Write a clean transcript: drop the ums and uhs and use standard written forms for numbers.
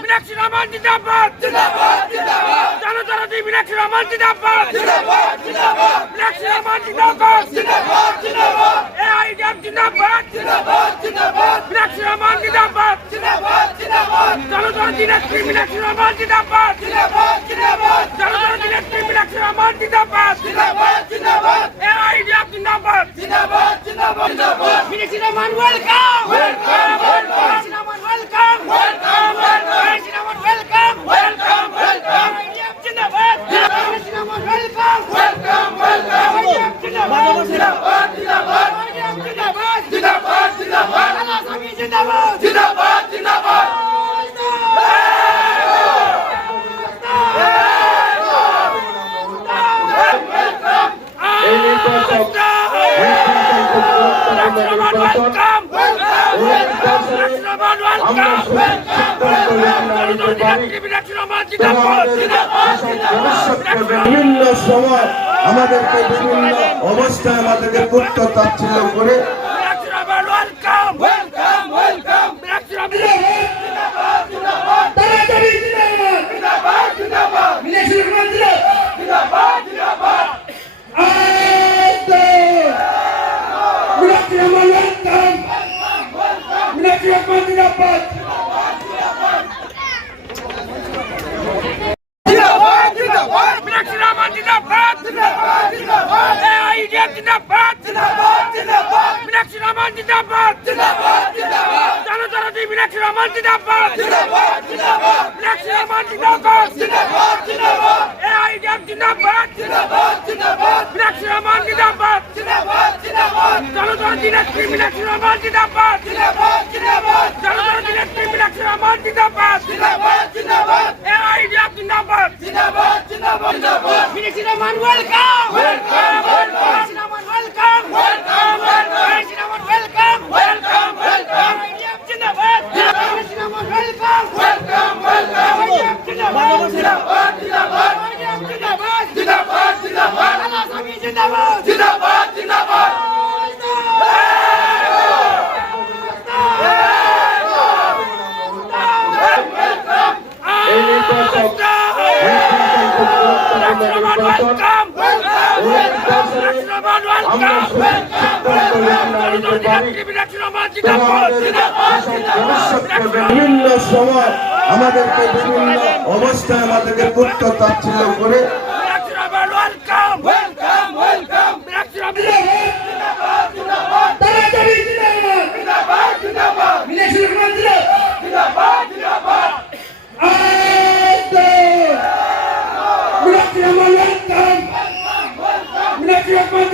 মীনাক্ষী রহমান জিন্দাবাদ, জনতারাদি মীনাক্ষী রহমান জিন্দাবাদ, মীনাক্ষী রহমান জিন্দাবাদ, AIDF জিন্দাবাদ, মীনাক্ষী রহমান জিন্দাবাদ, জনতারাদি নেত্রী মীনাক্ষী রহমান জিন্দাবাদ, জনতারাদি নেত্রী মীনাক্ষী রহমান জিন্দাবাদ, AIDF জিন্দাবাদ, Meenakshi Rahman welcome, Meenakshi Rahman welcome, Meenakshi Rahman welcome, AIDF জিন্দাবাদ, মীনাক্ষী রহমান ওয়েলকাম, AIDF জিন্দাবাদ, আলাসামি জিন্দাবাদ, বিভিন্ন সময় আমাদেরকে বিভিন্ন অবস্থায় আমাদেরকে পুত্র তাচ্ছিল্য করে মীনাক্ষী রহমান জিন্দাবাদ, জনতারাদি মীনাক্ষী রহমান জিন্দাবাদ, মীনাক্ষী রহমান জিন্দাবাদ, AIDF জিন্দাবাদ, মীনাক্ষী রহমান জিন্দাবাদ, জনতারাদি নেত্রী মীনাক্ষী রহমান জিন্দাবাদ, জনতারাদি নেত্রী মীনাক্ষী রহমান জিন্দাবাদ, AIDF জিন্দাবাদ, Meenakshi Rahman welcome, Meenakshi Rahman welcome, Meenakshi Rahman welcome, AIDF জিন্দাবাদ, মীনাক্ষী রহমান ওয়েলকাম, AIDF জিন্দাবাদ, আলাসামি জিন্দাবাদ, বিভিন্ন সময় আমাদেরকে বিভিন্ন অবস্থায় আমাদেরকে পুত্র তাচ্ছিল্য করে মীনাক্ষী রহমান